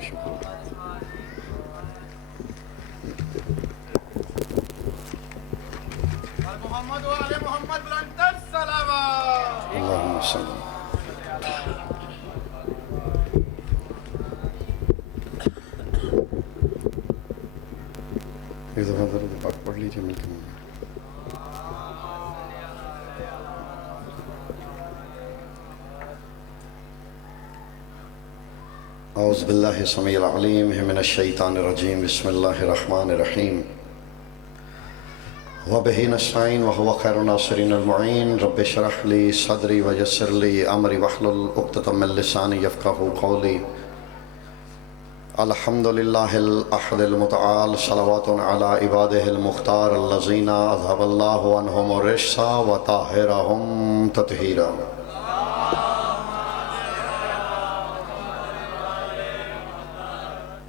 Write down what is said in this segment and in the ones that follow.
शुक्र। मोहम्मद व आले मोहम्मद बुलंद सलावत। अल्लाहुम्मा सल्ली। एक दफ़ा दरूद पाक पढ़ लीजिए मिलकर। औज़ु बिल्लाहि समीइल अलीम मिनश शैतानिर रजीम बिस्मिल्लाहिर रहमानिर रहीम व बिही नस्तईन व हुवा खैरुन नासिरीन अल मुईन रब्बि इश्रह ली सदरी व यस्सिर ली अमरी वहलुल उक़दतम मिन लिसानी यफ़क़हू क़ौली। अल्हम्दुलिल्लाहिल अहदिल मुतआल सलवातुन अला इबादिहिल मुख्तार अल्लज़ीना अज़हबल्लाहु अन्हुमुर रिज्सा व ताहिरहुम तत्हीरा।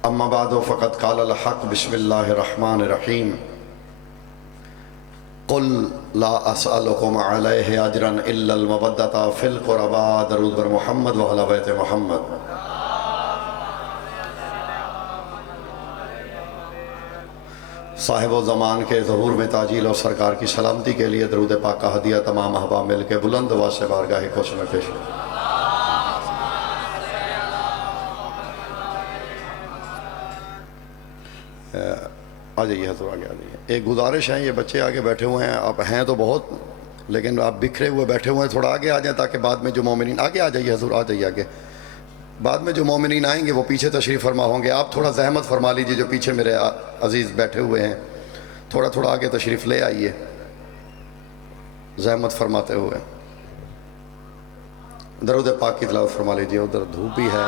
अम्मा बादो फ़क़द क़ालल हक़ बिस्मिल्लाहिर रहमानिर रहीम क़ुल ला असअलुकुम अलैहि अजरन इल्लल मवद्दता फ़िल क़ुरबा। दरूद बर मोहम्मद व अला बैत मोहम्मद। साहिब ज़मान के ज़हूर में ताजील और सरकार की सलामती के लिए दरूद पाक का हदिया तमाम अहबाब मिल के बुलंद आवाज़ से बारगाह खुश में पेश। आ जाइए हजूर, आगे आ जाइए। एक गुजारिश है, ये बच्चे आगे बैठे हुए हैं, आप हैं तो बहुत, लेकिन आप बिखरे हुए बैठे हुए हैं, थोड़ा आगे आ जाएं ताकि बाद में जो मोमिनीन आगे आ जाइए हजूर, आ जाइए आगे। बाद में जो मोमिनीन आएंगे वो पीछे तशरीफ़ फरमा होंगे। आप थोड़ा जहमत फरमा लीजिए, जो पीछे मेरे अजीज़ बैठे हुए हैं, थोड़ा थोड़ा आगे तशरीफ़ ले आइए जहमत फरमाते हुए। दरूद पाक की तिलावत फरमा लीजिए। उधर धूप भी है,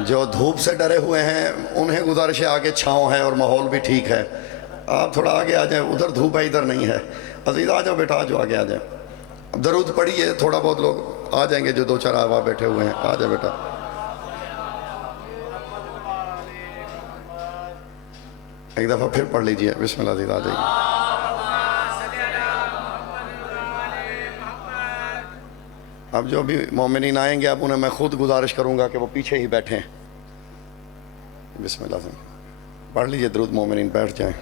जो धूप से डरे हुए हैं उन्हें गुजारिश है, आगे छाँव है और माहौल भी ठीक है, आप थोड़ा आगे आ जाएं। उधर धूप है, इधर नहीं है। अजीज़ आ जाओ बेटा, आ जाओ, आगे आ जाए। अब दरूद पढ़िए, थोड़ा बहुत लोग आ जाएंगे जो दो चार अहबाब बैठे हुए हैं। आ जाए बेटा, एक दफ़ा फिर पढ़ लीजिए बिस्मिल्लाह। अजीज़ आ जाइए। अब जो भी मोमिनीन आएंगे, अब उन्हें मैं खुद गुजारिश करूँगा कि वो पीछे ही बैठें। बिस्मिल्लाह से पढ़ लीजिए दरूद, मोमिनीन बैठ जाएं।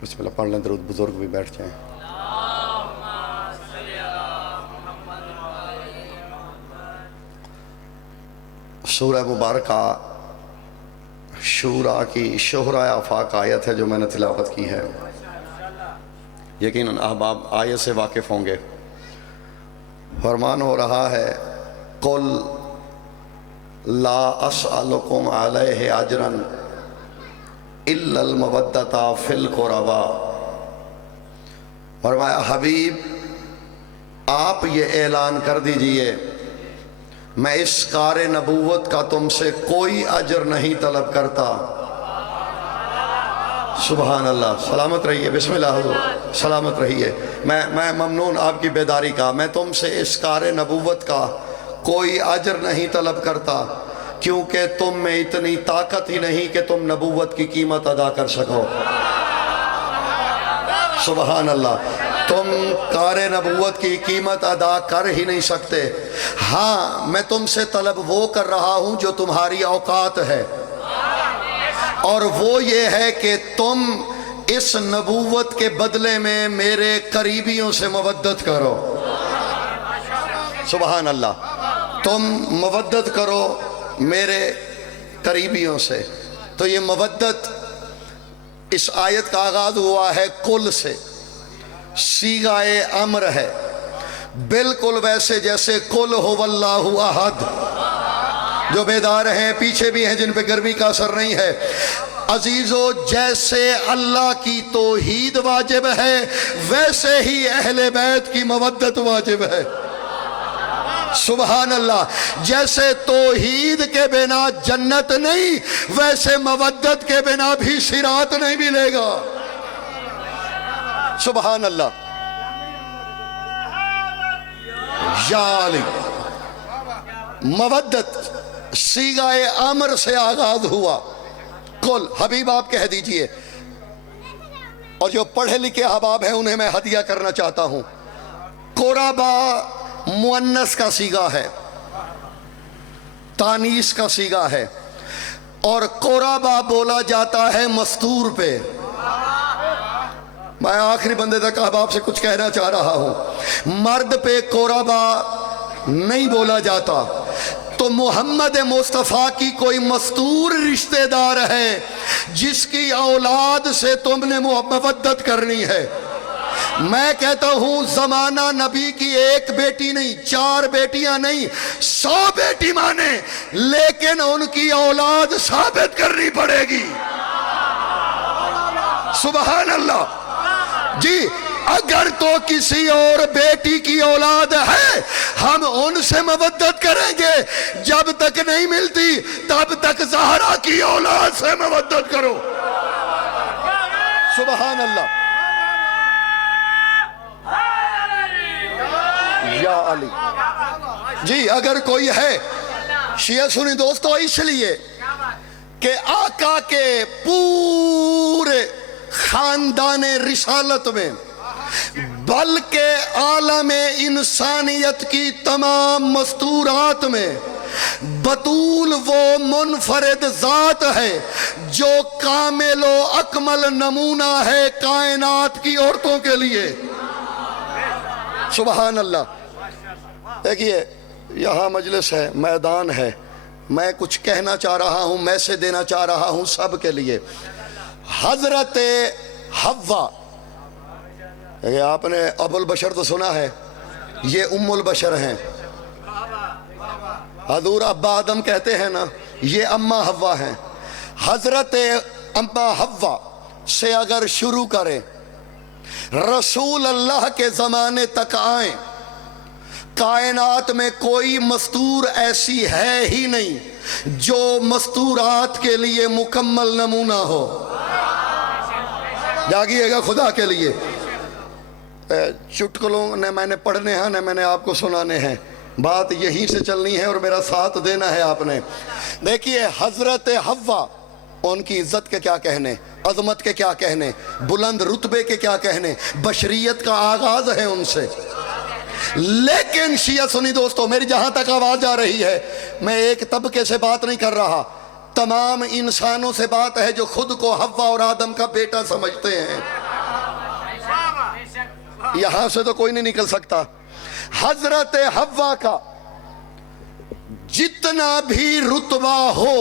बिस्मिल्लाह पढ़ लें दरूद, बुजुर्ग भी बैठ जाएं। सूरह मुबारका शूरा की शोहरा आफाक आयत है जो मैंने तिलावत की है। यकीनन अहबाब आयत से वाकिफ़ होंगे। फरमान हो रहा है, कुल ला असअलुकुम अलैहि अजरन इल्लल मवद्दता फिल क़ुरबा। फरमाया हबीब, आप ये ऐलान कर दीजिए, मैं इस कार नबूवत का तुमसे कोई अजर नहीं तलब करता। सुबहान अल्लाह, सलामत रहिए। बिस्मिल्लाह हुजूर, सलामत रहिए। मैं ममनून आपकी बेदारी का। मैं तुमसे इस कार नबूवत का कोई अजर नहीं तलब करता, क्योंकि तुम में इतनी ताकत ही नहीं कि तुम नबूवत की कीमत अदा कर सको। सुबहान अल्लाह, तुम कार नबूवत की कीमत अदा कर ही नहीं सकते। हाँ, मैं तुमसे तलब वो कर रहा हूँ जो तुम्हारी औकात है, और वो ये है कि तुम इस नबूवत के बदले में मेरे करीबियों से मवद्दत करो। सुबहान अल्लाह, तुम मवद्दत करो मेरे करीबियों से। तो ये मवद्दत, इस आयत का आगाज हुआ है कुल से, सीगाए अम्र है, बिल्कुल वैसे जैसे कुल हुवल्लाहु अहद। जो बेदार हैं पीछे भी हैं, जिन पे गर्मी का असर नहीं है। अजीजों, जैसे अल्लाह की तौहीद वाजिब है, वैसे ही अहले बैत की मवद्दत वाजिब है। सुबहान अल्लाह, जैसे तौहीद के बिना जन्नत नहीं, वैसे मवद्दत के बिना भी सिरात नहीं मिलेगा। सुबहान अल्लाह। याली मवद्दत सीगाए अमर से आगाज हुआ। कुल हबीब आप कह दीजिए, और जो पढ़े लिखे अहबाब हैं उन्हें मैं हदिया करना चाहता हूं। कोराबा मुअन्नस का सीगा है, तानीस का सीगा है, और कोराबा बोला जाता है मस्तूर पे। मैं आखिरी बंदे तक अहबाब से कुछ कहना चाह रहा हूं, मर्द पे कोराबा नहीं बोला जाता। तो मोहम्मद मुस्तफ़ा की कोई मस्तूर रिश्तेदार है जिसकी औलाद से तुमने मवद्दत करनी है। मैं कहता हूं जमाना नबी की एक बेटी नहीं, 4 बेटियां नहीं, 100 बेटी माने, लेकिन उनकी औलाद साबित करनी पड़ेगी। सुभान अल्लाह जी। अगर तो किसी और बेटी की औलाद है हम उनसे मवद्दत करेंगे, जब तक नहीं मिलती तब तक ज़हरा की औलाद से मवद्दत करो। सुभान अल्लाह या अली जी। अगर कोई है शिया सुनी दोस्तों, इसलिए कि आका के पूरे खानदान रिसालत में, बल्कि आलम इंसानियत की तमाम मस्तूरात में बतूल वो मुनफरिद ज़ात है जो कामिलो अकमल नमूना है कायनात की औरतों के लिए। सुभान अल्लाह। देखिए यहाँ मजलिस है, मैदान है, मैं कुछ कहना चाह रहा हूँ, मैसेज देना चाह रहा हूँ सब के लिए। हजरत हव्वा, आपने अबुल बशर तो सुना है, ये उम्मुल बशर हैं। हजूर अब्बा आदम कहते हैं ना, ये अम्मा हव्वा हैं। हजरत अम्मा हव्वा से अगर शुरू करें, रसूल अल्लाह के ज़माने तक आए, कायनात में कोई मस्तूर ऐसी है ही नहीं जो मस्तूरात के लिए मुकम्मल नमूना हो। जागिएगा खुदा के लिए। चुटकुलों ने मैंने पढ़ने हैं न मैंने आपको सुनाने हैं, बात यहीं से चलनी है और मेरा साथ देना है आपने। देखिए हजरत हव्वा, उनकी इज्जत के क्या कहने, अजमत के क्या कहने, बुलंद रुतबे के क्या कहने, बशरियत का आगाज है उनसे। लेकिन शिया सुनी दोस्तों, मेरी जहां तक आवाज आ रही है, मैं एक तबके से बात नहीं कर रहा, तमाम इंसानों से बात है जो खुद को हव्वा और आदम का बेटा समझते हैं। यहां से तो कोई नहीं निकल सकता। हजरत हव्वा का जितना भी रुतबा हो,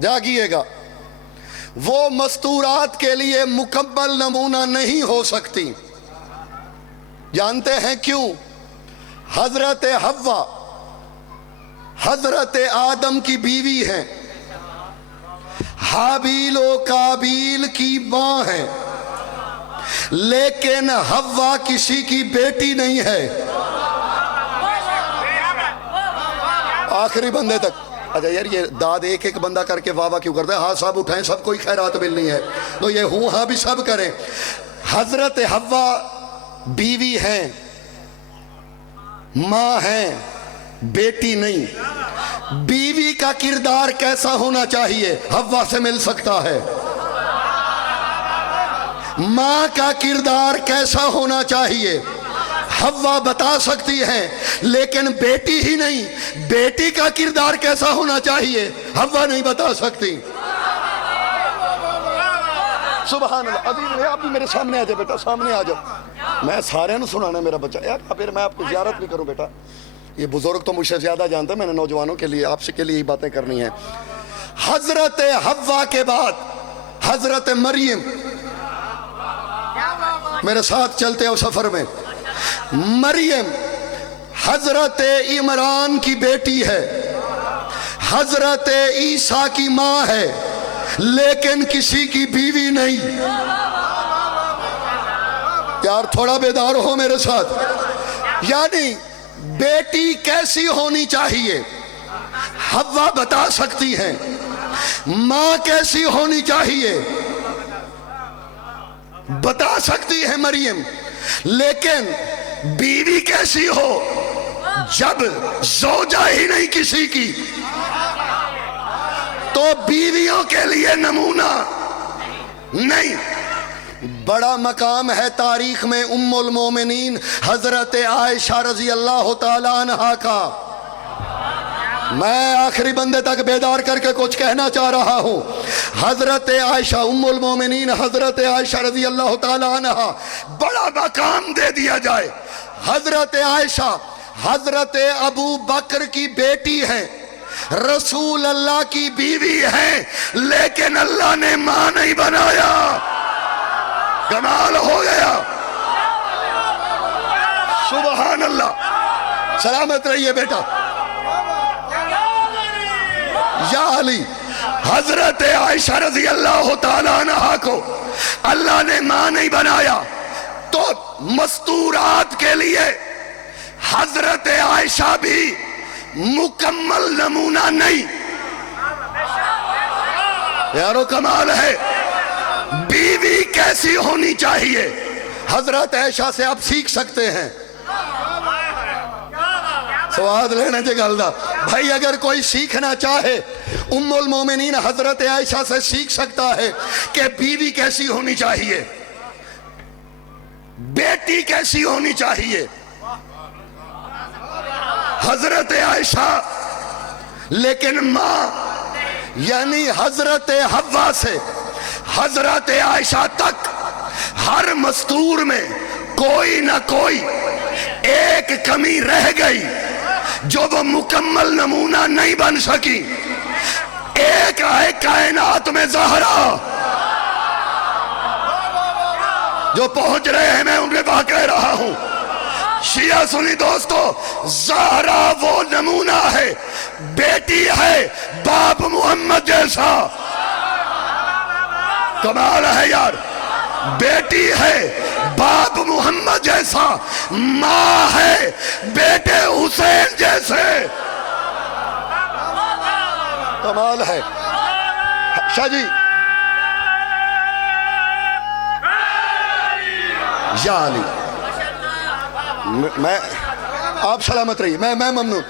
जागिएगा, वो मस्तूरात के लिए मुकम्मल नमूना नहीं हो सकती। जानते हैं क्यों? हजरत हव्वा हजरत आदम की बीवी हैं, हाबील और काबील की मां है, लेकिन हव्वा किसी की बेटी नहीं है। आखिरी बंदे तक। अच्छा यार, ये दाद एक एक बंदा करके वाह वाह क्यों करता है? हाथ सब उठाएं, सबको ही खैरात मिलनी है, तो ये हूं हाँ भी सब करें। हजरत हव्वा बीवी हैं, मां हैं, बेटी नहीं। बीवी का किरदार कैसा होना चाहिए? हव्वा से मिल सकता है। मां का किरदार कैसा होना चाहिए? हव्वा बता सकती है, लेकिन बेटी ही नहीं, बेटी का किरदार कैसा होना चाहिए हव्वा नहीं बता सकती। सुभान अल्लाह। अभी आप भी मेरे सामने आ जाओ बेटा, सामने आ जाओ। मैं सारे ने सुनाना मेरा बच्चा यार, फिर मैं आपको ज़ियारत भी करूं बेटा। ये बुजुर्ग तो मुझसे ज़्यादा जानते हैं, मैंने नौजवानों के लिए, आपसे के लिए ही बातें करनी है। हजरत हव्वा के बाद हजरत मरियम, मेरे साथ चलते हो सफर में। मरियम हजरत इमरान की बेटी है, हजरत ईसा की मां है, लेकिन किसी की बीवी नहीं। यार थोड़ा बेदार हो मेरे साथ। यानी बेटी कैसी होनी चाहिए हव्वा बता सकती हैं, मां कैसी होनी चाहिए बता सकती है मरियम, लेकिन बीवी कैसी हो जब ज़ौजा ही नहीं किसी की, तो बीवियों के लिए नमूना नहीं। बड़ा मकाम है तारीख में उम्मुल मोमिनीन हजरत आयशा रजी अल्लाह तआला अन्हा का। मैं आखिरी बंदे तक बेदार करके कुछ कहना चाह रहा हूं। हजरत आयशा उम्मुल मोमिनीन हजरत आयशा रजी अल्लाह तआला अन्हा, बड़ा मकाम दे दिया जाए। हजरत आयशा हजरत अबू बकर की बेटी है, रसूल अल्लाह की बीवी है, लेकिन अल्लाह ने मां नहीं बनाया। कमाल हो गया। सुभान अल्लाह। सलामत रहिए बेटा। या अली, हजरत आयशा रजी अल्लाह तआला अन्हा को अल्लाह ने मां नहीं बनाया, तो मस्तूरात के लिए हजरत आयशा भी मुकम्मल नमूना नहीं। यारो कमाल है। बीवी कैसी होनी चाहिए, हजरत आयशा से आप सीख सकते हैं। स्वाद लेने की गल दा भाई, अगर कोई सीखना चाहे उम्मुल मोमिनीन हजरत आयशा से सीख सकता है कि बीवी कैसी होनी चाहिए, बेटी कैसी होनी चाहिए। हजरत आयशा, लेकिन मां यानी हजरत हव्वा से हजरत आयशा तक हर मस्तूर में कोई ना कोई एक कमी रह गई जो वो मुकम्मल नमूना नहीं बन सकी। एक आए कायनात में ज़हरा, जो पहुंच रहे हैं मैं उनके पास कह रहा हूं। शिया सुनी दोस्तों, ज़हरा वो नमूना है, बेटी है बाप मोहम्मद जैसा। कमाल है यार। बेटी है बाप मोहम्मद जैसा, मां है बेटे हुसैन जैसे। कमाल है। शाह जी, या अली, मैं आप सलामत रहिए। मैं ममनून।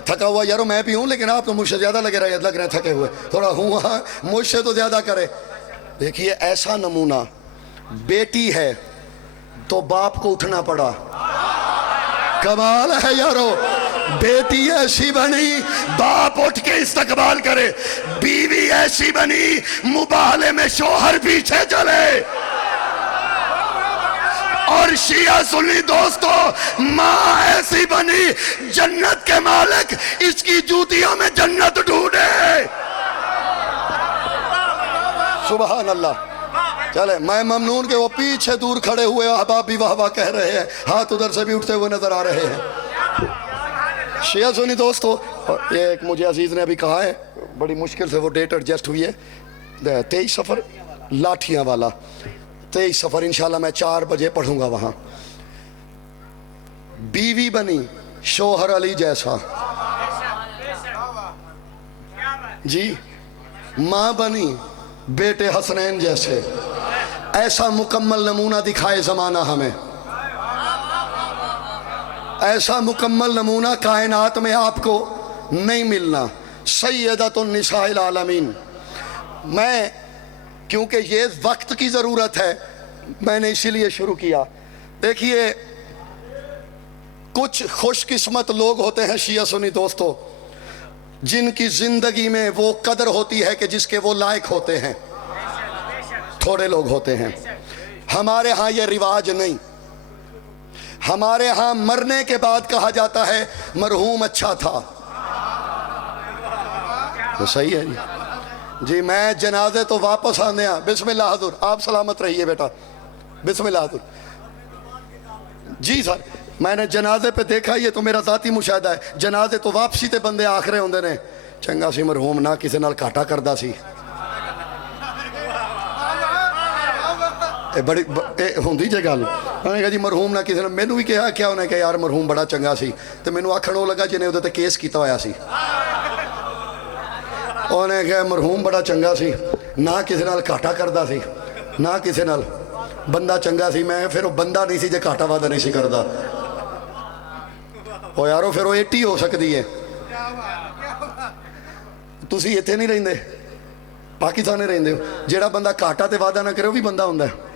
थका हुआ यारो मैं भी हूं, लेकिन आप तो मुझसे ज्यादा लग रहे हैं थके हुए। थोड़ा हूँ मुझसे तो ज्यादा करे। देखिए ऐसा नमूना, बेटी है तो बाप को उठना पड़ा। कमाल है यारो। बेटी ऐसी बनी बाप उठ के इस्तकबाल करे, बीवी ऐसी बनी मुबाहले में शोहर पीछे चले। और शिया सुन्नी दोस्तों, मां ऐसी बनी जन्नत के मालिक इसकी जूतियों में जन्नत ढूंढे। सुभान अल्लाह। चले, मैं ममनून के वो पीछे दूर खड़े हुए अहबाब भी वाह वाह कह रहे हैं, हाथ उधर से भी उठते हुए नजर आ रहे हैं। शिया सुन्नी दोस्तों, ये एक मुझे अजीज ने अभी कहा है, बड़ी मुश्किल से वो डेट एडजस्ट हुई है, 23 सफर लाठियां वाला, 23 सफर इंशाल्लाह मैं 4 बजे पढ़ूंगा वहां। बीवी बनी शोहर अली जैसा जी, मां बनी बेटे हसनैन जैसे। ऐसा मुकम्मल नमूना दिखाए जमाना हमें। ऐसा मुकम्मल नमूना कायनात में आपको नहीं मिलना। सैयदतुन निसाइल आलमीन। मैं, क्योंकि ये वक्त की ज़रूरत है, मैंने इसीलिए शुरू किया। देखिए, कुछ खुशकिस्मत लोग होते हैं शिया सुन्नी दोस्तों, जिनकी ज़िंदगी में वो कदर होती है कि जिसके वो लायक होते हैं। थोड़े लोग होते हैं। हमारे यहाँ ये रिवाज नहीं। हमारे यहाँ मरने के बाद कहा जाता है मरहूम अच्छा था। तो सही है जी। मैं जनाजे तो वापस आने बिस्मिल्लाह हजूर, आप सलामत रहिए बेटा, बिस्मिल्लाह हजूर। जी सर, मैंने जनाजे पे देखा, ये तो मेरा जाती मुशाहिदा है। जनाजे तो वापसी ते बंदे आखरे होंदे ने, चंगा सी मरहूम ना किसी नाल घाटा करदा सी। बड़ी होंदी जे गल। उन्हें कहा जी मरहूम ना किसी ने, मैनू भी कहा क्या, उन्हें कहा यार मरहूम बड़ा चंगा सी, तो मैनू आखण वो लगा जिन्हें उहदे ते केस किया होया सी। उन्हें कहा मरहूम बड़ा चंगा सी, ना किसी नाल घाटा करदा सी, ना किसी नाल, बंदा चंगा सी। मैं फिर वो बंदा नहीं सी जे घाटा वादा नहीं सी करदा। ओ यारो फिर वो 80 हो सकती है। तुसी इत्थे नहीं रहिंदे, पाकिस्तान रहिंदे हो। जेड़ा बंदा घाटा ते वादा ना करे वो भी बंदा हुंदा है।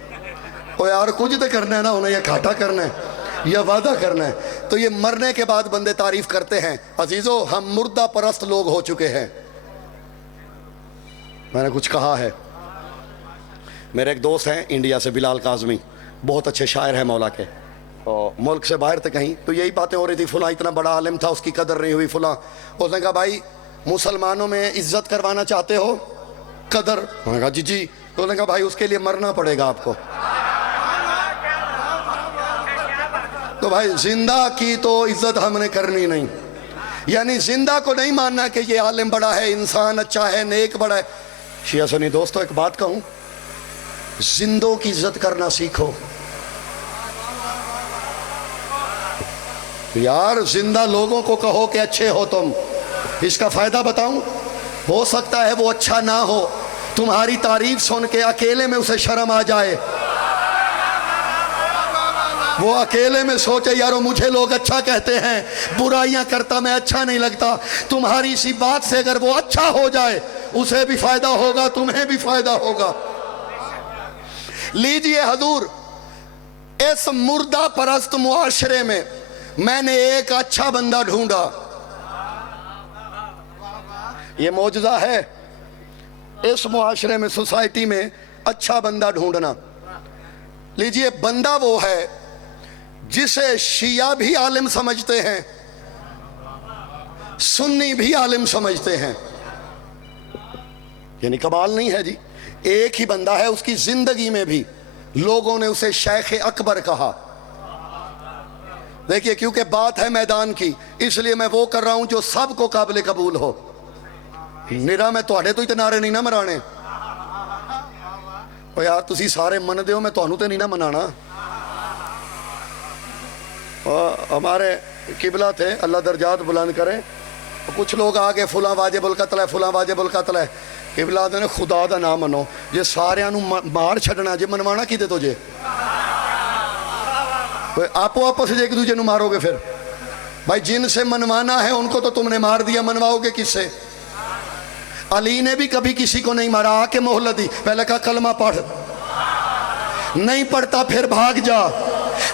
ओ यार कुछ तो करना है ना उन्हें, या घाटा करना है या वादा करना है। तो ये मरने के बाद बंदे तारीफ करते हैं। अजीजों, हम मुर्दा परस्त लोग हो चुके हैं। मैंने कुछ कहा है। मेरे एक दोस्त हैं इंडिया से, बिलाल काजमी, बहुत अच्छे शायर हैं मौला के, और मुल्क से बाहर थे कहीं, तो यही बातें हो रही थी, फुला इतना बड़ा आलिम था, उसकी कदर नहीं हुई, फुला। उसने कहा भाई मुसलमानों में इज्जत करवाना चाहते हो, कदर? उन्होंने कहा जी जी। तो उन्होंने कहा भाई उसके लिए मरना पड़ेगा आपको। तो भाई जिंदा की तो इज्जत हमने करनी नहीं, यानी जिंदा को नहीं मानना कि ये आलिम बड़ा है, इंसान अच्छा है, नेक बड़ा है। शिया सुनी दोस्तों, एक बात कहूं, जिंदों की इज्जत करना सीखो यार। जिंदा लोगों को कहो कि अच्छे हो तुम, इसका फायदा बताऊं, हो सकता है वो अच्छा ना हो, तुम्हारी तारीफ सुन के अकेले में उसे शर्म आ जाए, वो अकेले में सोचे यारो मुझे लोग अच्छा कहते हैं, बुराइयां करता मैं अच्छा नहीं लगता। तुम्हारी इसी बात से अगर वो अच्छा हो जाए, उसे भी फायदा होगा, तुम्हें भी फायदा होगा। लीजिए हजूर, इस मुर्दा परस्त मुआशरे में मैंने एक अच्छा बंदा ढूंढा। ये मौजूदा है इस मुआशरे में, सोसाइटी में अच्छा बंदा ढूंढना। लीजिए, बंदा वो है जिसे शिया भी आलिम समझते हैं, सुन्नी भी आलिम समझते हैं। यानी कमाल नहीं है जी, एक ही बंदा है, उसकी जिंदगी में भी लोगों ने उसे शेख अकबर कहा। देखिए, क्योंकि बात है मैदान की, इसलिए मैं वो कर रहा हूं जो सबको काबिल कबूल हो। निरा मैं तुहाडे तो इतने नारे नहीं ना मराने। ओ यार तुसी सारे मनदे हो, मैं तुहानू तो नहीं ना मनाना। हमारे किबला थे, अल्लाह दर्जात बुलंद करे, कुछ लोग आगे फुला वाजिबुल कत्ल है, फुला वाजिबुल कत्ल है। किबला ने खुदा दा नाम मनो, जे सारियां नू मार छड़ना, जे मनवाना किदे तो जे आपो आपस एक दूजे नू मारोगे। फिर भाई जिनसे मनवाना है उनको तो तुमने मार दिया, मनवाओगे किससे? अली ने भी कभी किसी को नहीं मारा, आके मोहलत दी, पहले कहा कलमा पढ़, नहीं पढ़ता फिर भाग जा,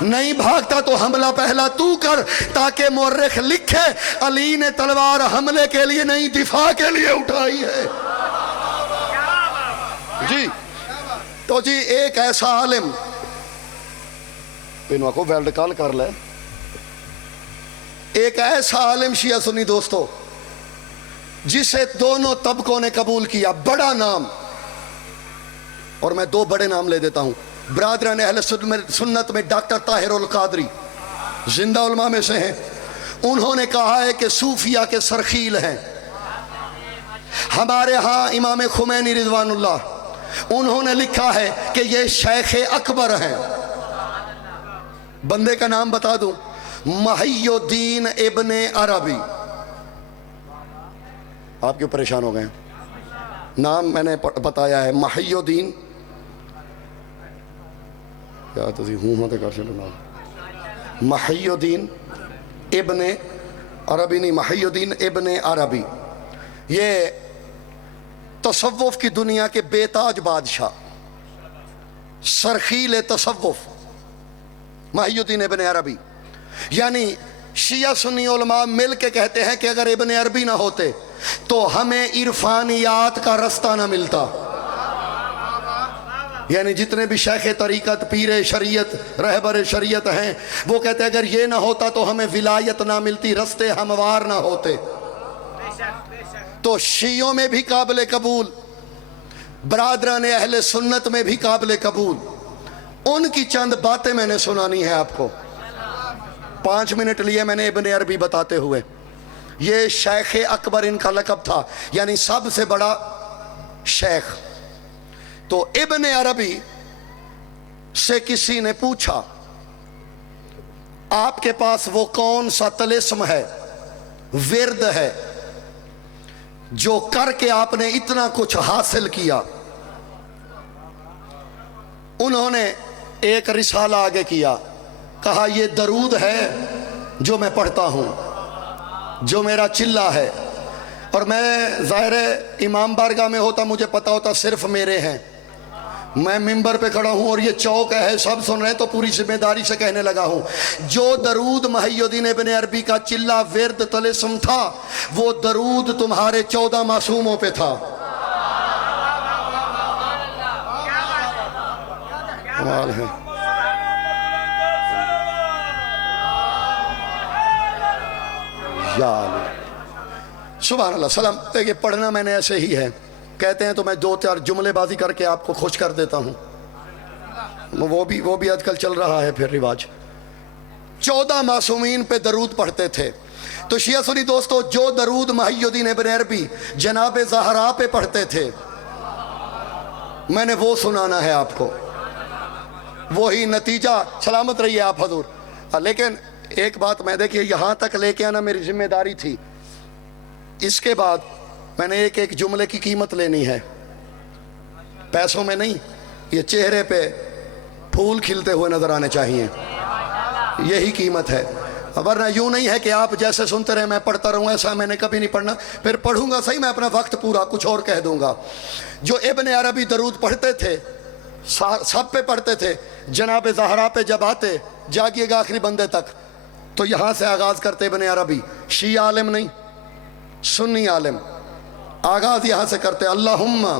नहीं भागता तो हमला पहला तू कर, ताकि मुर्रिख लिखे अली ने तलवार हमले के लिए नहीं दिफा के लिए उठाई है जी। तो जी एक ऐसा आलिम, इनको को वेल्ड कॉल कर ले, एक ऐसा आलिम शिया सुन्नी दोस्तों जिसे दोनों तबकों ने कबूल किया, बड़ा नाम। और मैं दो बड़े नाम ले देता हूं, बरादरान अहले सुन्नत में डॉक्टर ताहिरुल कादरी जिंदा उलमा में से हैं। उन्होंने कहा है कि सूफिया के सरखील हैं। हमारे यहाँ इमाम खुमैनी रिजवानुल्लाह, उन्होंने लिखा है कि ये शेख अकबर हैं। बंदे का नाम बता दूं, महियुद्दीन इब्ने अरबी। आप क्यों परेशान हो गए? नाम मैंने बताया है, महियुद्दीन, क्या तुसी हूं तो कर सकते, महियुद्दीन इब्ने अरबी नहीं, महियुद्दीन इब्ने अरबी। ये तसव्वुफ की दुनिया के बेताज बादशाह, सरखील तसव्वुफ, महियुद्दीन इब्ने अरबी। यानी शिया सुन्नी उलमा मिल के कहते हैं कि अगर इब्ने अरबी ना होते तो हमें इरफानियात का रास्ता ना मिलता। यानी जितने भी शेख तरीकत, पीर शरीयत, रहबर शरीयत हैं, वो कहते हैं अगर ये ना होता तो हमें विलायत ना मिलती, रास्ते हमवार ना होते। तो शियों में भी काबिल कबूल, बरादरान अहले सुन्नत में भी काबिल कबूल। उनकी चंद बातें मैंने सुनानी है आपको। 5 मिनट लिए मैंने इब्ने अरबी बताते हुए। ये शेख अकबर इनका लक़ब था, यानी सबसे बड़ा शेख। तो इब्ने अरबी से किसी ने पूछा, आपके पास वो कौन सा तलिस्म है, विरद है, जो करके आपने इतना कुछ हासिल किया? उन्होंने एक रिसाला आगे किया, कहा ये दरूद है जो मैं पढ़ता हूं, जो मेरा चिल्ला है। और मैं ज़ाहिर है इमाम बारगाह में होता, मुझे पता होता सिर्फ मेरे हैं, मैं मिंबर पे खड़ा हूँ और ये चौक है, सब सुन रहे हैं, तो पूरी जिम्मेदारी से कहने लगा हूँ, जो दरूद मुहय्यिद्दीन इब्न अरबी का चिल्ला विर्द तलिस्म था, वो दरूद तुम्हारे 14 मासूमों पे था। कमाल है। सुभान अल्लाह। सलाम। देखिए पढ़ना मैंने ऐसे ही है, कहते हैं तो मैं 2-4 जुमलेबाजी करके आपको खुश कर देता हूँ, वो भी आजकल चल रहा है फिर रिवाज। 14 मासूमीन पे दरूद पढ़ते थे। तो शिया सुनी दोस्तों, जो दरूद मुहय्यिद्दीन इब्न अरबी जनाब ज़हरा पे पढ़ते थे, मैंने वो सुनाना है आपको, वही नतीजा। सलामत रहिए आप हजूर। लेकिन एक बात, मैं देखिए यहाँ तक लेके आना मेरी जिम्मेदारी थी, इसके बाद मैंने एक एक जुमले की कीमत लेनी है, पैसों में नहीं, ये चेहरे पे फूल खिलते हुए नजर आने चाहिए, यही कीमत है। वरना यूं नहीं है कि आप जैसे सुनते रहे मैं पढ़ता रहूं, ऐसा मैंने कभी नहीं पढ़ना। फिर पढ़ूंगा सही, मैं अपना वक्त पूरा कुछ और कह दूंगा। जो इब्न अरबी दरूद पढ़ते थे, सब पे पढ़ते थे, जनाब ज़हरा पे जब आते, जागिएगा आखिरी बंदे तक, तो यहाँ से आगाज करते इब्न अरबी, शिया आलिम नहीं, सुन्नी आलिम, आगाज यहां से करते, अल्लाहुम्मा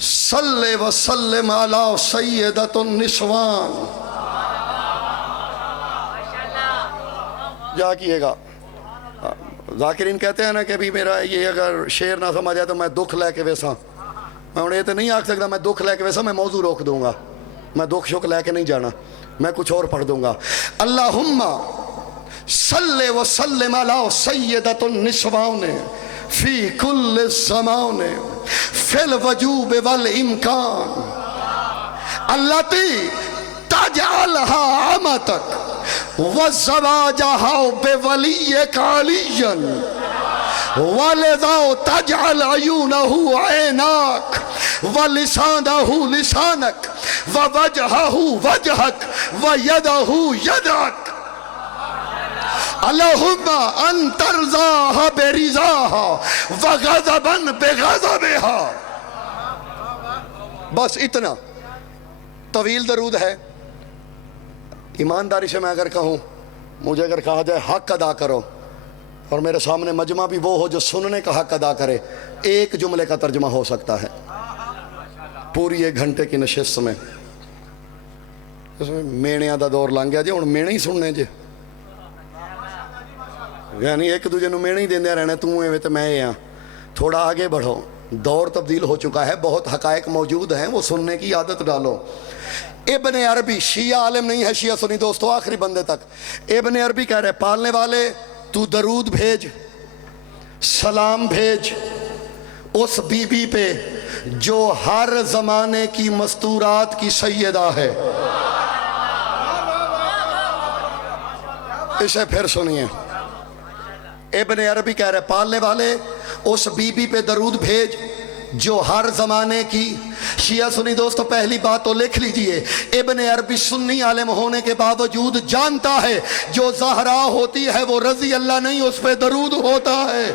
सल्ले व सल्लिम अला सय्यदतुन निस्वान। जागिएगा। जाकिरीन कहते हैं ना कि अभी मेरा ये अगर शेर ना समझ आए तो मैं दुख लेके वैसा, मैं उन्हें तो नहीं आख सकता मैं दुख लेके वैसा, मैं मौजू रोक दूंगा, मैं दुख शुक लेके नहीं जाना, मैं कुछ और पढ़ दूंगा। अल्लाहुम्मा सल्ले व सल्लिम अला सय्यदतुन निस्वान फी कुल्ल ज़मान फिल वजूब वल इम्कान अल्लती तजअलहा अमतक व ज़वाजहा बिवली कालियन वलिज़ा तजअल अयूनहु ऐनाक व लिसानहु लिसानक व वजहहु वजहक व यदहु यदक। अल्लाहुम्मा अंतरज़ाहा बेरिज़ाहा व गज़बन बेगज़बिहा। बस इतना तवील दरूद है। ईमानदारी से मैं अगर कहूँ, मुझे अगर कहा जाए हक अदा करो, और मेरे सामने मजमा भी वो हो जो सुनने का हक अदा करे, एक जुमले का तर्जुमा हो सकता है पूरी 1 घंटे की नशिस्त में। इसमें मेणिया का दौर लंघ गया जी, हुण मेणे ही सुनने जे, यानी एक दूजे को मेणे ही देंदे रहना, तू एवें तो मैं हाँ। थोड़ा आगे बढ़ो, दौर तब्दील हो चुका है, बहुत हकायक मौजूद हैं, वो सुनने की आदत डालो। इब्न अरबी शिया आलिम नहीं है, शिया सुनी दोस्तों आखिरी बंदे तक। इब्न अरबी कह रहे, पालने वाले तू दरूद भेज, सलाम भेज उस बीबी पे जो हर जमाने की मस्तूरात की सैयदा है। इसे फिर सुनिए, इब्न अरबी कह रहे, पालने वाले उस बीबी पे दरूद भेज जो हर जमाने की। शिया सुनी दोस्तों पहली बात तो लिख लीजिए, इब्न अरबी सुन्नी आलिम होने के बावजूद जानता है जो ज़हरा होती है वो रज़ी अल्लाह नहीं, उस पे दरूद होता है।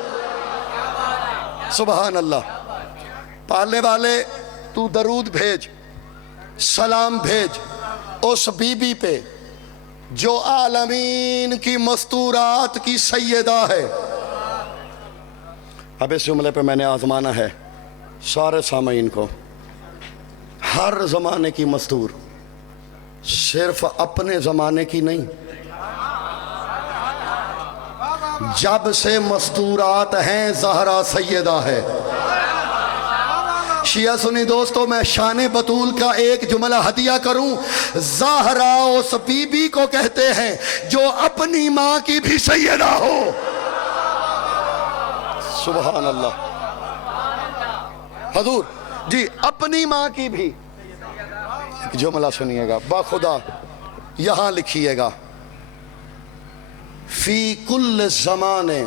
सुभान अल्लाह। पालने वाले तू दरूद भेज, सलाम भेज उस बीबी पे जो आलमीन की मस्तूरात की सैयदा है। अब इस जुमले पे मैंने आजमाना है सारे सामीन को, हर ज़माने की मस्तूर, सिर्फ अपने ज़माने की नहीं, जब से मस्तूरात हैं ज़हरा सैयदा है। शिया सुनी दोस्तों मैं शान बतूल का एक जुमला हदिया करूं, ज़हरा उस बीबी को कहते हैं जो अपनी माँ की भी सैयदा हो। सुभान अल्लाह। हजूर जी अपनी माँ की भी। जुमला सुनिएगा बाखुदा, यहां लिखिएगा, फी कुल ज़माने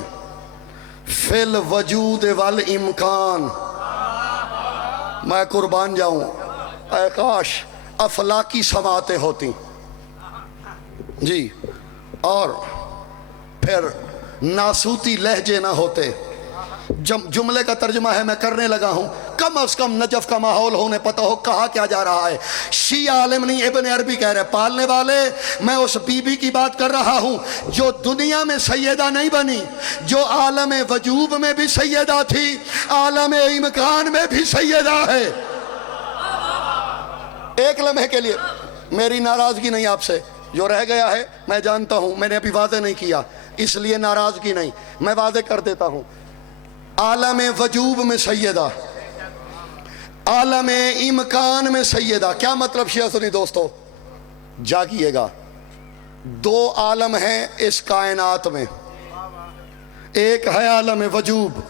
फिल वजूद वल इम्कान। मैं कुर्बान जाऊं, काश अफलाकी समाते होती जी, और फिर नासूती लहजे ना होते, जुमले का तर्जुमा है, मैं करने लगा हूं। कम अज कम नजफ का माहौल होने पता हो कहा क्या जा रहा है। शिया आलिम नहीं, इब्न अरबी कह रहे पालने वाले, मैं उस बीबी की बात कर रहा हूं जो दुनिया में सैयदा नहीं बनी, जो आलम वजूब में भी सैयदा थी, आलम इमकान में भी सैयदा है। एक लम्हे के लिए मेरी नाराजगी नहीं आपसे, जो रह गया है मैं जानता हूं, मैंने अभी वादे नहीं किया इसलिए नाराजगी नहीं, मैं वादे कर देता हूं। आलम वजूब में सैयदा, आलम इमकान में सैयदा। क्या मतलब शिया सुन्नी दोस्तों, जागिएगा। दो आलम हैं इस कायनात में, एक है आलम वजूब,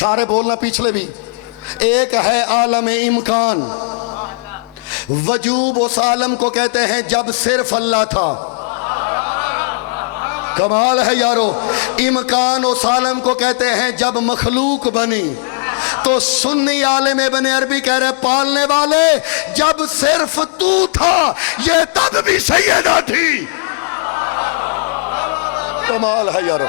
सारे बोलना पिछले भी, एक है आलम इमकान। वजूब उस आलम को कहते हैं जब सिर्फ अल्लाह था, कमाल है यारो। इमकान उस आलम को कहते हैं जब मखलूक बनी। तो सुन्नी आलिम इब्न अरबी कह रहे पालने वाले, जब सिर्फ तू था ये तब भी सैयदा थी। कमाल है यारो।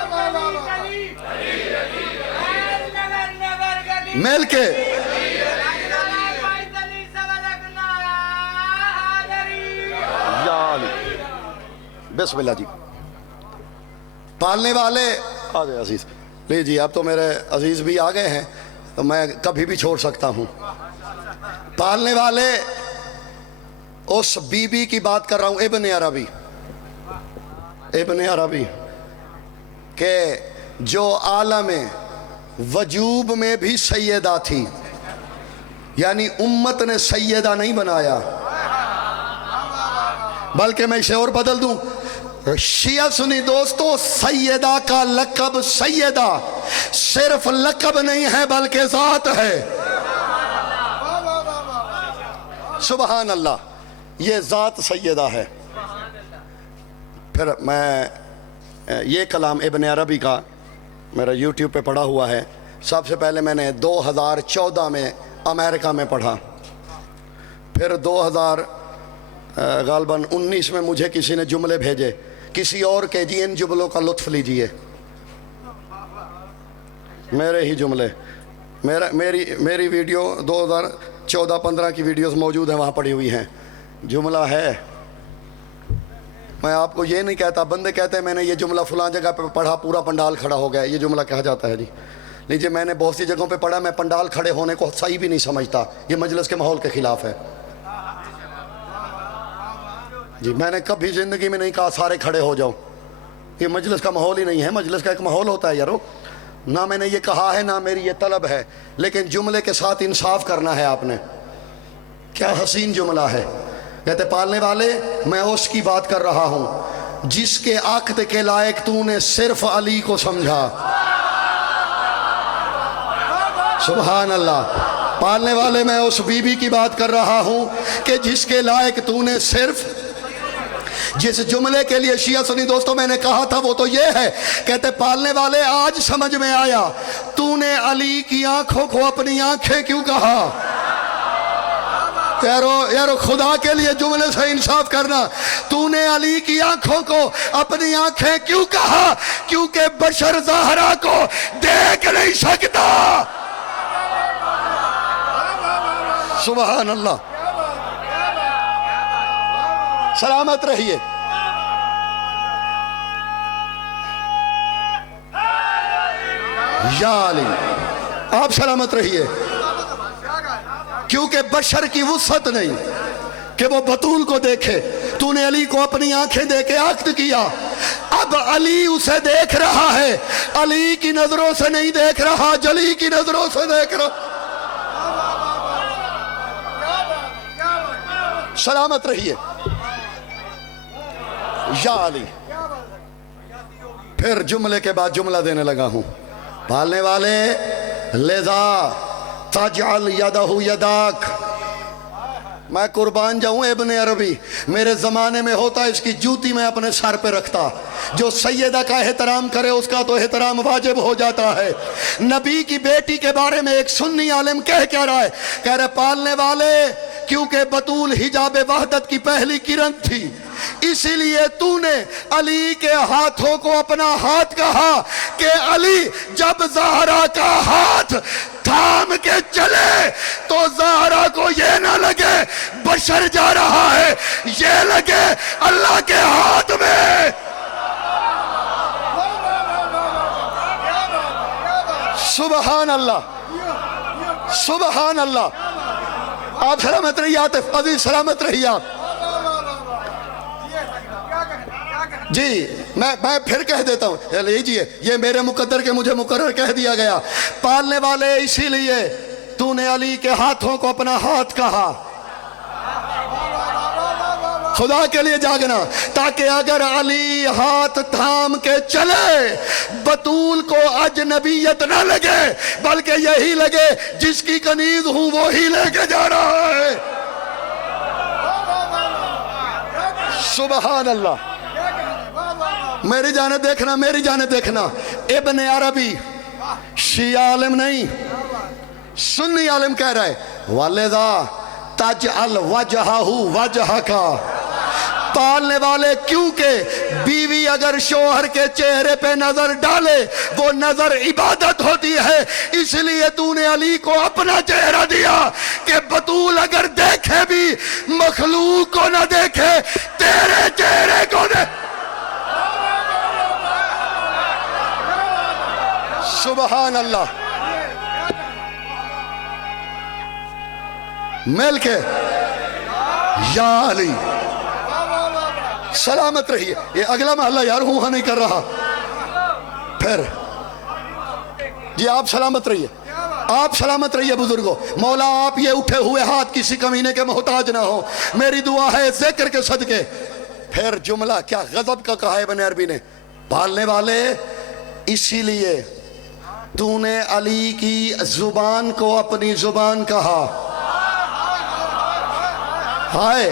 मिल के बिस्मिल्लाह जी। पालने वाले आ गए अजीज, लीजिए अब तो मेरे अजीज भी आ गए हैं तो मैं कभी भी छोड़ सकता हूं। पालने वाले उस बीबी की बात कर रहा हूं, इब्न अरबी, इब्न अरबी के जो आलम वजूब में भी सैयदा थी, यानी उम्मत ने सैयदा नहीं बनाया, बल्कि मैं इसे और बदल दूं। शिया सुनी दोस्तों, सैयदा का लक़ब सैयदा सिर्फ लक़ब नहीं है बल्कि ज़ात है। सुबहान अल्लाह, ये ज़ात सैयदा है। फिर मैं ये कलाम इब्न अरबी का मेरा यूट्यूब पे पढ़ा हुआ है। सबसे पहले मैंने 2014 में अमेरिका में पढ़ा, फिर 2019 में मुझे किसी ने जुमले भेजे, किसी और के जी, इन जुमलों का लुत्फ लीजिए, मेरे ही जुमले। मेरी वीडियो 2014-15 की वीडियोस मौजूद हैं, वहाँ पड़ी हुई हैं। जुमला है, मैं आपको ये नहीं कहता, बंदे कहते हैं मैंने ये जुमला फलां जगह पे पढ़ा पूरा पंडाल खड़ा हो गया, ये जुमला कहा जाता है जी। लीजिए, मैंने बहुत सी जगहों पे पढ़ा, मैं पंडाल खड़े होने को सही भी नहीं समझता, ये मजलिस के माहौल के खिलाफ है जी। मैंने कभी ज़िंदगी में नहीं कहा सारे खड़े हो जाओ, ये मजलिस का माहौल ही नहीं है। मजलिस का एक माहौल होता है यारो, ना मैंने ये कहा है ना मेरी ये तलब है, लेकिन जुमले के साथ इंसाफ करना है आपने। क्या हसीन जुमला है। कहते पालने वाले, मैं उसकी बात कर रहा हूं जिसके आक़द के लायक तूने सिर्फ अली को समझा। सुभान अल्लाह। पालने वाले, मैं उस बीबी की बात कर रहा हूं कि जिसके लायक तूने सिर्फ, जिस जुमले के लिए शिया सुनी दोस्तों मैंने कहा था वो तो ये है। कहते पालने वाले, आज समझ में आया तूने अली की आंखों को अपनी आंखें क्यों कहा। यारो खुदा के लिए जुमले से इंसाफ करना। तूने अली की आंखों को अपनी आंखें क्यों कहा, क्योंकि बशर ज़हरा को देख नहीं सकता। सुभान अल्लाह। सलामत रहिए। या अली, आप सलामत रहिए, क्योंकि बशर की वुसअत नहीं कि वो बतूल को देखे। तूने अली को अपनी आंखें दे के आक़द किया, अब अली उसे देख रहा है, अली की नजरों से नहीं देख रहा, जली की नजरों से देख रहा। सलामत रहिए या अली। फिर जुमले के बाद जुमला देने लगा हूं। पालने वाले, लेजा तजअल यदहु यदाक। मैं कुर्बान जाऊं इब्न अरबी, मेरे ज़माने में होता इसकी जूती मैं अपने सर पे रखता। जो सैयदा का एहतराम करे उसका तो एहतराम वाजिब हो जाता है। नबी की बेटी के बारे में एक सुन्नी आलिम कह क्या रहा है, कह रहे पालने वाले, क्योंकि बतूल हिजाब वहदत की पहली किरण थी, इसीलिए तूने अली के हाथों को अपना हाथ कहा कि अली जब ज़हरा का हाथ थाम के चले तो ज़हरा को ये ना लगे बशर जा रहा है, ये लगे अल्लाह के हाथ में। सुबहान अल्लाह, सुबहान अल्लाह। आप सलामत रहिए आतिफ अजीज, सलामत रहिए आप जी। मैं फिर कह देता हूं, लीजिए ये मेरे मुकद्दर के मुझे मुकर्रर कह दिया गया। पालने वाले इसीलिए तूने अली के हाथों को अपना हाथ कहा, खुदा के लिए जागना, ताकि अगर अली हाथ थाम के चले बतूल को अजनबीयत ना लगे, बल्कि यही लगे जिसकी कनीज हूं वो ही लेके जा रहा है। सुबहान अल्लाह। मेरी जाने देखना, मेरी जाने देखना, इब्न अरबी शिया आलिम नहीं सुन्नी आलिम कह रहा है, वालिदा तज अल वजहू वजह का। पालने वाले क्योंकि बीवी अगर शोहर के चेहरे पे नजर डाले वो नजर इबादत होती है, इसलिए तूने अली को अपना चेहरा दिया कि बतूल अगर देखे भी मखलूक को ना देखे, तेरे चेहरे को दे। सुबहान अल्लाह। मिल के या अली, सलामत रहिए। ये अगला महल्ला यार हुआ नहीं कर रहा। फिर जी आप सलामत रहिए, आप सलामत रहिए बुजुर्गों। मौला आप ये उठे हुए हाथ किसी कमीने के मोहताज ना हो, मेरी दुआ है जिक्र के सदके। फिर जुमला क्या गजब का कहा है इब्न अरबी ने, पालने वाले इसीलिए तूने अली की जुबान को अपनी जुबान कहा। हाय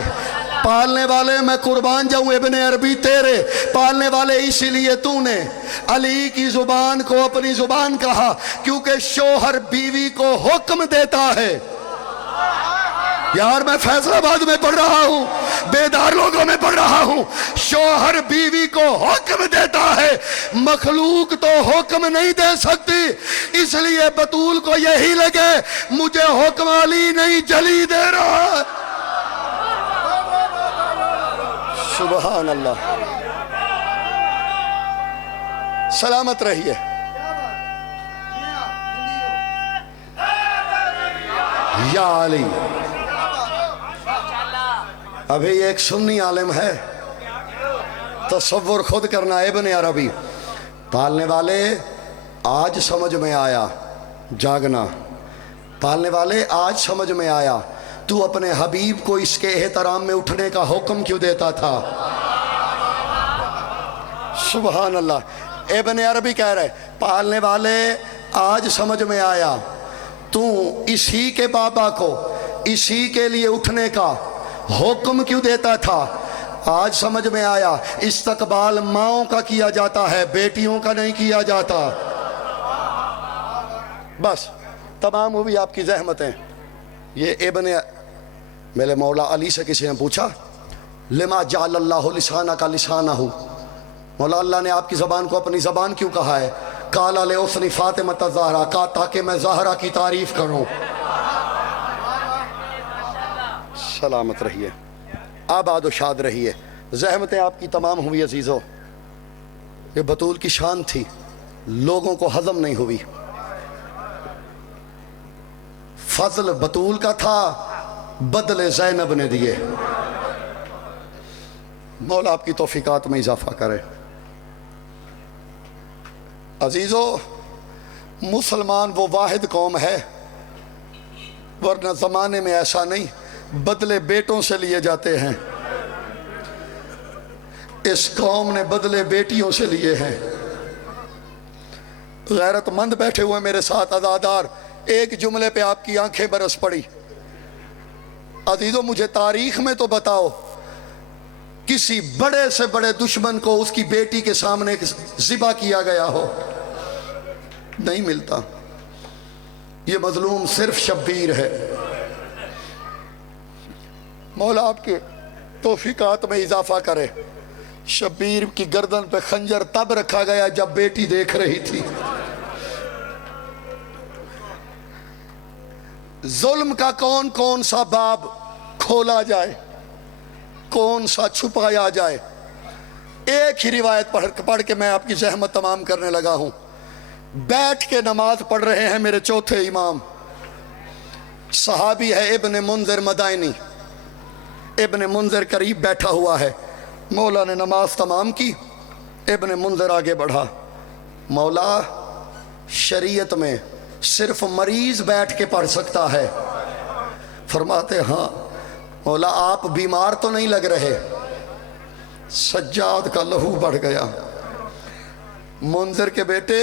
पालने वाले मैं कुर्बान जाऊं इब्न अरबी तेरे, पालने वाले इसीलिए तूने अली की जुबान को अपनी जुबान कहा क्योंकि शोहर बीवी को हुक्म देता है। यार मैं फैसलाबाद में पढ़ रहा हूं, बेदार लोगों में पढ़ रहा हूं। शोहर बीवी को हुक्म देता है, मखलूक तो हुक्म नहीं दे सकती, इसलिए बतूल को यही लगे मुझे हुक्म अली नहीं जली दे रहा है। सुबहान अल्लाह। सलामत रहिए। या अली। अभी एक सुन्नी आलिम है, तसव्वुर खुद करना इब्न अरबी। पालने वाले आज समझ में आया, जागना। पालने वाले आज समझ में आया तू अपने हबीब को इसके एहतराम में उठने का हुक्म क्यों देता था। सुबहान अल्लाह। इब्न अरबी कह रहे पालने वाले आज समझ में आया तू इसी के बाबा को इसी के लिए उठने का हुक्म क्यों देता था। आज समझ में आया इस्तकबाल माओं का किया जाता है, बेटियों का नहीं किया जाता। बस तमाम हुई आपकी जहमतें। ये इब्न मेरे मौला अली से किसी ने पूछा लिमा जालल्लाहु लिसाना का लिसाना हूँ, मौला अल्लाह ने आपकी ज़बान को अपनी ज़बान क्यों कहा है। काला ले उसनी फातिमा ज़हरा का, ताकि मैं ज़हरा की तारीफ करूँ। सलामत रहिए, आबाद व शाद रहिए। ज़हमतें आपकी तमाम हुई अजीज़ों। ये बतूल की शान थी, लोगों को हजम नहीं हुई। फजल बतूल का था, बदले ज़ैनब ने दिए। मौला आपकी तौफीकात में इजाफा करे। अजीज़ों, मुसलमान वो वाहिद कौम है, वरना ज़माने में ऐसा नहीं, बदले बेटों से लिए जाते हैं। इस कौम ने बदले बेटियों से लिए हैं। गैरतमंद बैठे हुए मेरे साथ अज़ादार, एक जुमले पे आपकी आंखें बरस पड़ी। अजीजों, मुझे तारीख में तो बताओ किसी बड़े से बड़े दुश्मन को उसकी बेटी के सामने ज़िबा किया गया हो, नहीं मिलता। ये मजलूम सिर्फ शब्बीर है। मौला आपके तौफीकात में इजाफा करे। शब्बीर की गर्दन पे खंजर तब रखा गया जब बेटी देख रही थी। जुल्म का कौन कौन सा बाब खोला जाए, कौन सा छुपाया जाए। एक ही रिवायत पढ़ के मैं आपकी जहमत तमाम करने लगा हूं। बैठ के नमाज पढ़ रहे हैं मेरे चौथे इमाम, सहाबी है इब्ने मुंज़िर मदाइनी। इब्ने मुंज़िर करीब बैठा हुआ है। मौला ने नमाज तमाम की, इब्ने मुंज़िर आगे बढ़ा। मौला, शरीयत में सिर्फ मरीज बैठ के पढ़ सकता है। फरमाते हाँ। मौला, आप बीमार तो नहीं लग रहे? सज्जाद का लहू बढ़ गया। मुंज़िर के बेटे,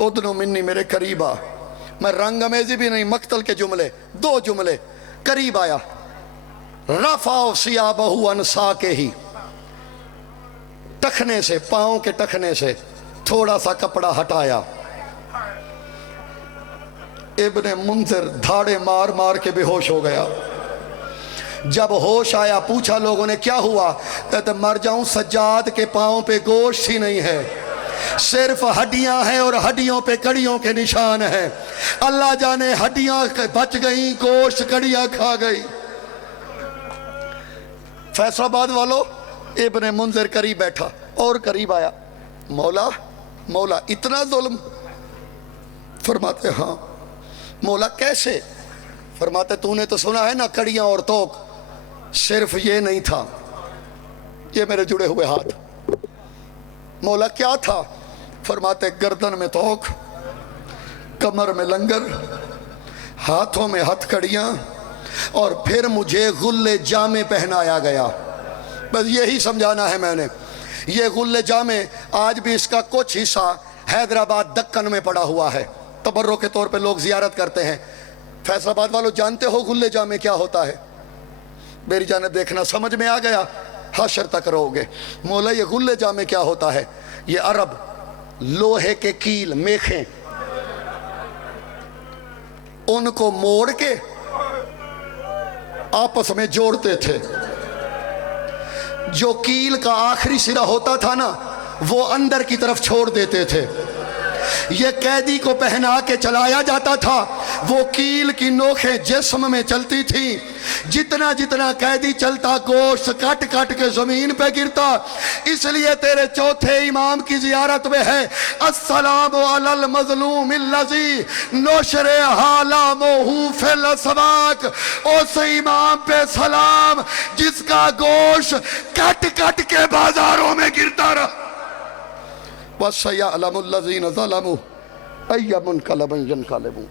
उदनो मिन्नी, मेरे करीब आ। मैं रंग अमेजी भी नहीं, मक्तल के जुमले, 2 जुमले। करीब आया। रफ़ाओ सियाबहु अनसा के ही, टखने से, पाँव के टखने से थोड़ा सा कपड़ा हटाया। इब्ने मुंज़िर धाड़े मार मार के बेहोश हो गया। जब होश आया, पूछा लोगों ने क्या हुआ? कहते मर जाऊं, सज्जाद के पाँव पे गोश्त ही नहीं है, सिर्फ हड्डियां हैं और हड्डियों पे कड़ियों के निशान हैं। अल्लाह जाने हड्डियां बच गई, गोश्त कड़ियां खा गई। फैसलाबाद वालों, इब्ने मुंज़िर करीब बैठा और करीब आया। मौला, मौला, इतना जुल्म? फरमाते हाँ। मौला, कैसे? फरमाते तूने तो सुना है ना, कड़ियां और तोक। सिर्फ ये नहीं था, ये मेरे जुड़े हुए हाथ। मौला, क्या था? फरमाते गर्दन में तोक, कमर में लंगर, हाथों में हथकड़ियां, और फिर मुझे गुल्ले जामे पहनाया गया। बस यही समझाना है मैंने। ये गुल्ले जामे आज भी इसका कुछ हिस्सा हैदराबाद दक्कन में पड़ा हुआ है, तबर्रो के तौर पे लोग जियारत करते हैं। फैसलाबाद वालों, जानते हो गुल्ले जामे क्या होता है? मेरी जानिब देखना, समझ में आ गया? हशर तक रहोगे। मौला, ये गुल्ले जामे क्या होता है? ये अरब लोहे के कील, मेखें, उनको मोड़ के आपस में जोड़ते थे। जो कील का आखिरी सिरा होता था ना, वो अंदर की तरफ छोड़ देते थे। ये कैदी को पहना के चलाया जाता था। वो कील की नोखें जिस्म में चलती थी। जितना जितना कैदी चलता, गोश्त कट कट के जमीन पे गिरता। इसलिए तेरे चौथे इमाम की जियारत में है, अस्सलामु अलल मज़लूम लज़ी नोशरे हाला मोहू फिल असवाक। उस इमाम पे सलाम जिसका गोश्त कट कट के बाजारों में गिरता रहा। वसयअलमुल्लज़ीन ज़लमू अय्युमुनक़लबिन यनक़लिबून।